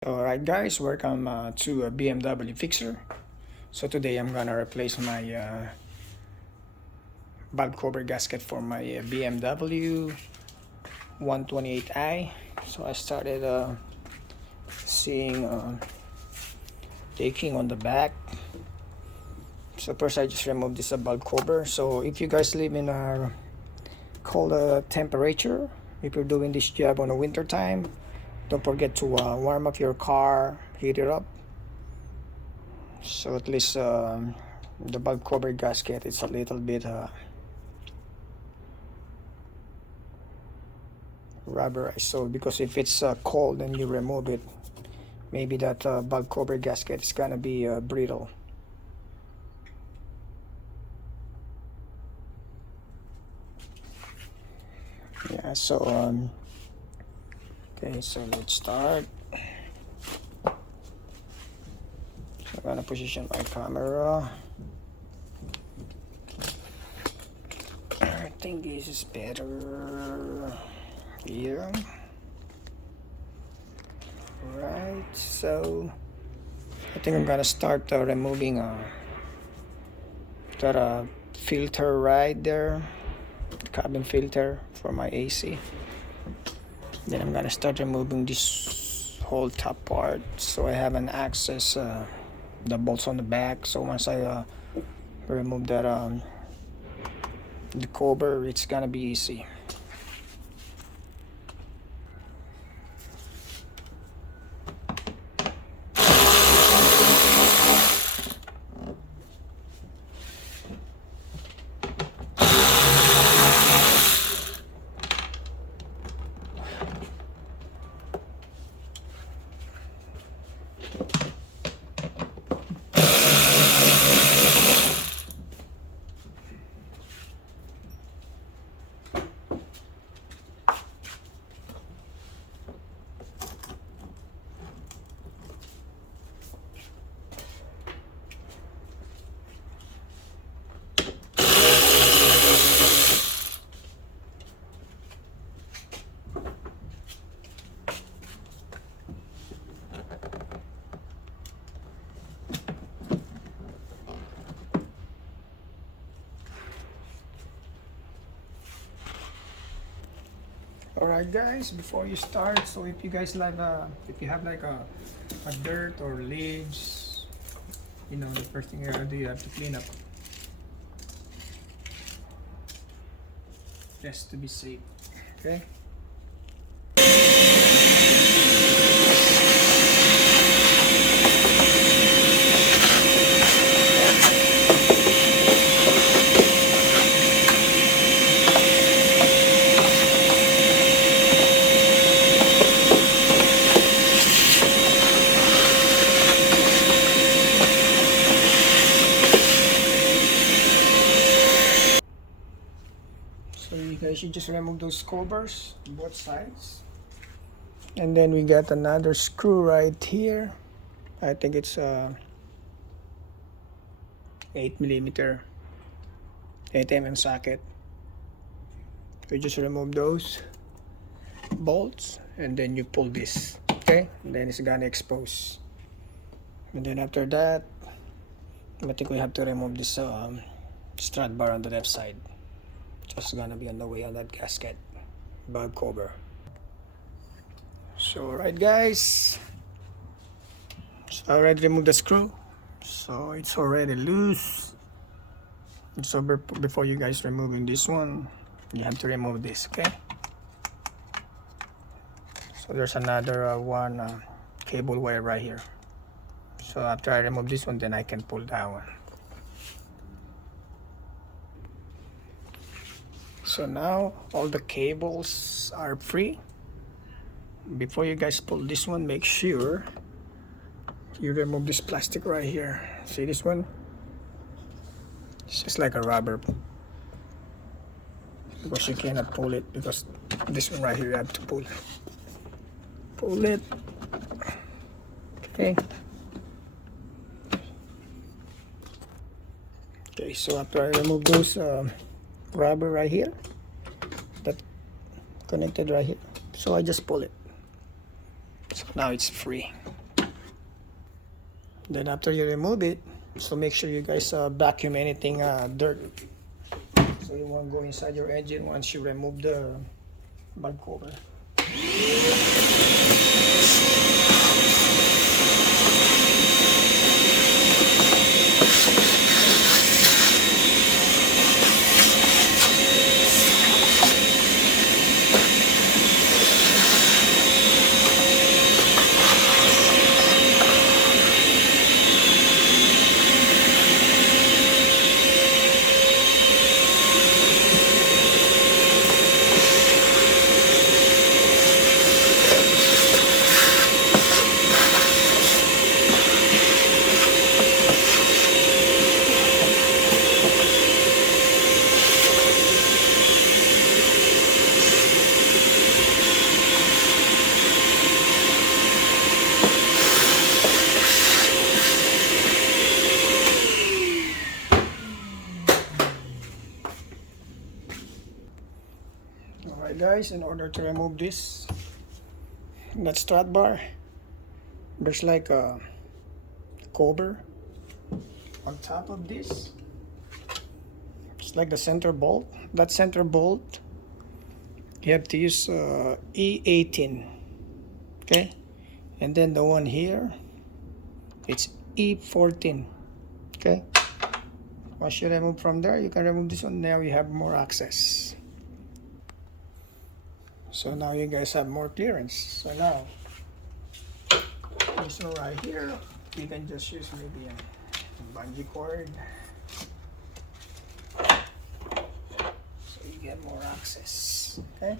Alright guys, welcome to a BMW Fixer. So today I'm gonna replace my valve cover gasket for my BMW 128i. So I started seeing taking on the back. So first I just removed this valve cover. So if you guys live in a cold temperature, if you're doing this job on a winter time, don't forget to warm up your car, heat it up, so at least the valve cover gasket is a little bit rubberized. So because if it's cold and you remove it, maybe that valve cover gasket is gonna be brittle. Yeah, so okay, so let's start. So I'm gonna position my camera. I think this is better here. Right, so I think I'm gonna start removing that filter right there, cabin filter for my AC. Then I'm gonna start removing this whole top part, so I have an access the bolts on the back. So once I remove that the cover, it's gonna be easy. Alright guys, before you start, so if you guys like if you have like a dirt or leaves, you know, the first thing you're gonna do, you have to clean up just to be safe. Okay. So you guys should just remove those covers, both sides. And then we got another screw right here. I think it's 8mm, 8mm socket. So you just remove those bolts and then you pull this, okay? And then it's gonna expose. And then after that, I think we have to remove this strut bar on the left side. Just gonna be on the way on that gasket valve cover. So right guys, so I already removed the screw, so it's already loose. So before you guys removing this one, you have to remove this, okay? So there's another one cable wire right here. So after I remove this one, then I can pull that one. So now all the cables are free. Before you guys pull this one, make sure you remove this plastic right here. See this one? It's just like a rubber, because you cannot pull it, because this one right here you have to pull it. Okay. Okay, so after I remove those rubber right here that connected right here, so I just pull it. So now it's free. Then after you remove it, so make sure you guys vacuum anything dirt. So you won't go inside your engine once you remove the valve cover. Alright guys, in order to remove this, that strut bar, there's like a cover on top of this. It's like the center bolt. That center bolt, you have to use E18, okay? And then the one here, it's E14, okay? Once you remove from there, you can remove this one. Now you have more access. So now you guys have more clearance. So now, this one right here, you can just use maybe a bungee cord. So you get more access, okay?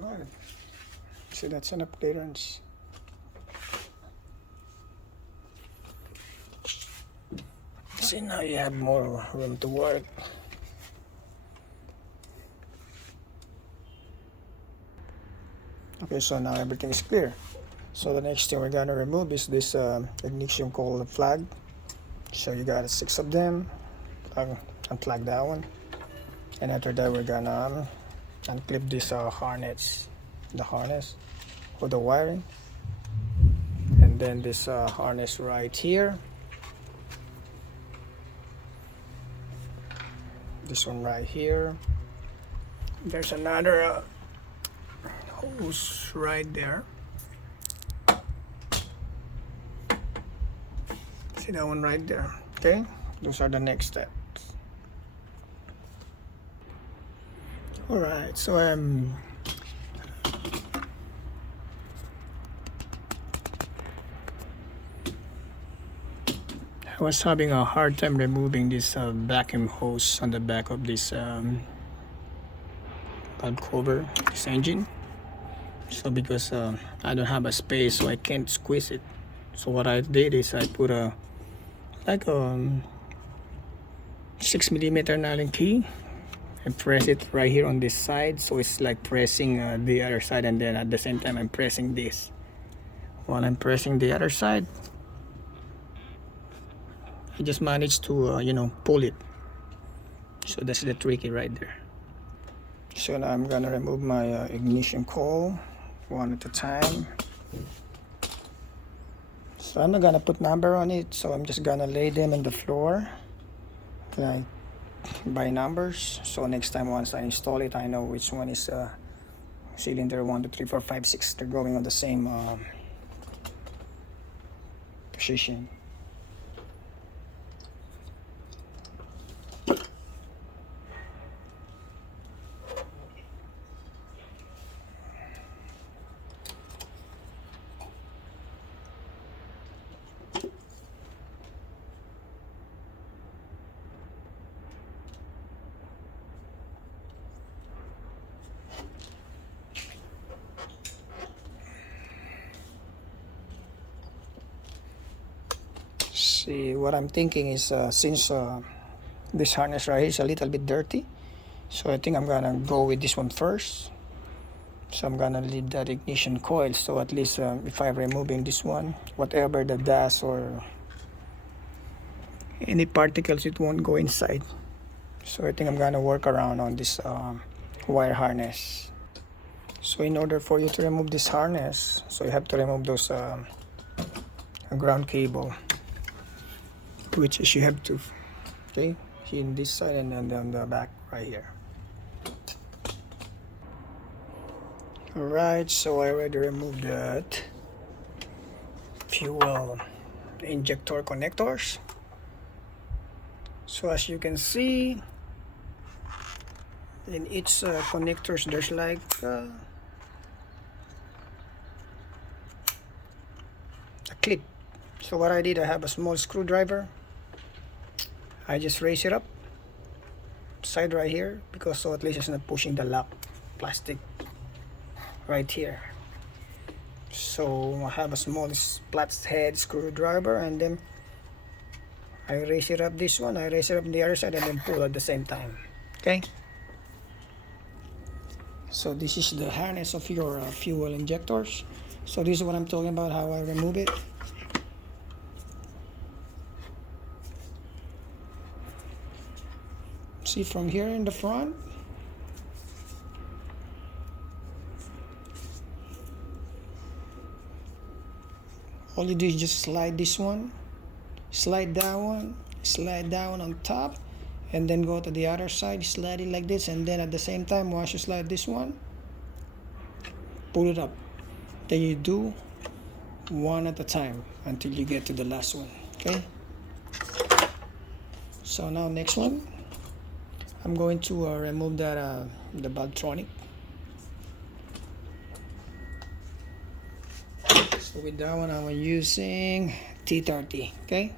Right. See, that's enough clearance. See, now you have more room to work. Okay, so now everything is clear. So the next thing we're gonna remove is this ignition coil flag. So you got 6 of them. Unplug that one, and after that we're gonna unclip this harness, the harness for the wiring, and then this harness right here, this one right here. There's another hose right there. See that one right there? Okay, those are the next steps. All right, so I was having a hard time removing this vacuum hose on the back of this valve cover, this engine. So because I don't have a space, so I can't squeeze it. So what I did is I put a 6mm Allen key and press it right here on this side, so it's like pressing the other side, and then at the same time I'm pressing this. While I'm pressing the other side, I just managed to pull it. So that's the tricky right there. So now I'm gonna remove my ignition coil one at a time. So I'm not gonna put number on it, so I'm just gonna lay them on the floor like by numbers. So next time once I install it, I know which one is cylinder 1, 2, 3, 4, 5, 6. They're going on the same position. See, what I'm thinking is since this harness right here is a little bit dirty, so I think I'm gonna go with this one first. So I'm gonna leave that ignition coil, so at least if I'm removing this one, whatever the dust or any particles, it won't go inside. So I think I'm gonna work around on this wire harness. So in order for you to remove this harness, so you have to remove those ground cable, which is you have to, okay, in this side and then on the back right here. Alright, so I already removed that fuel injector connectors. So as you can see, in each connectors there's like a clip. So what I did, I have a small screwdriver. I just raise it up side right here, because so at least it's not pushing the lock plastic right here. So I have a small flat head screwdriver, and then I raise it up this one, I raise it up the other side, and then pull at the same time. Okay, so this is the harness of your fuel injectors. So this is what I'm talking about, how I remove it. See, from here in the front, all you do is just slide this one, slide that one, slide that one on top, and then go to the other side, slide it like this, and then at the same time, once you slide this one, pull it up. Then you do one at a time until you get to the last one. Okay, so now next one, I'm going to remove that the Valvetronic. So with that one, I'm using T30. Okay,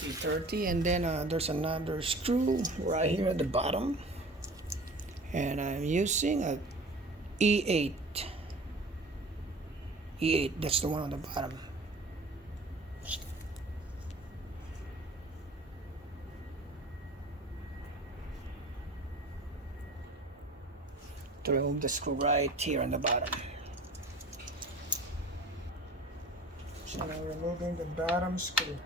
T30, and then there's another screw right here at the bottom, and I'm using a E8. E8, that's the one on the bottom. To remove the screw right here on the bottom. So now removing the bottom screw.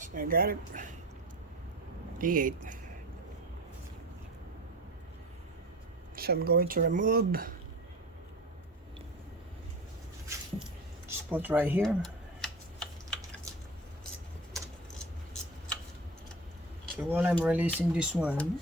So I got it. E8. So I'm going to remove spot right here. So while I'm releasing this one,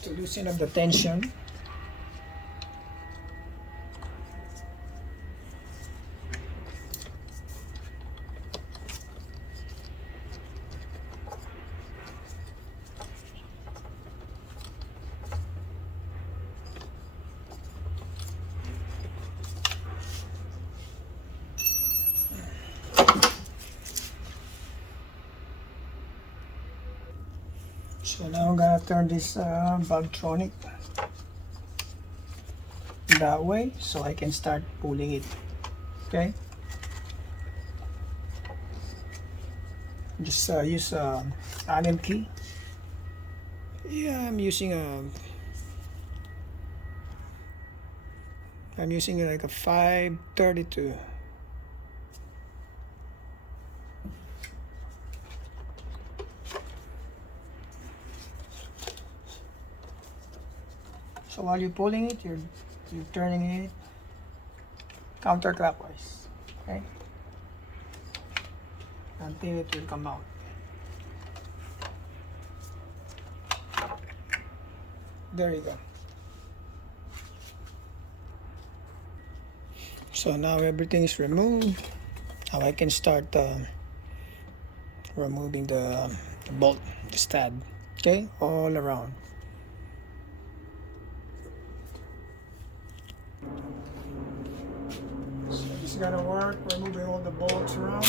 to loosen up the tension. So now I'm gonna turn this Valvetronic. that way so I can start pulling it. Okay, just use Allen key. Yeah, I'm using like a 532. So while you're pulling it, you're turning it counterclockwise, okay? Until it will come out. There you go. So now everything is removed. Now I can start removing the bolt, the stud, okay, all around. So it's gonna work, removing all the bolts around.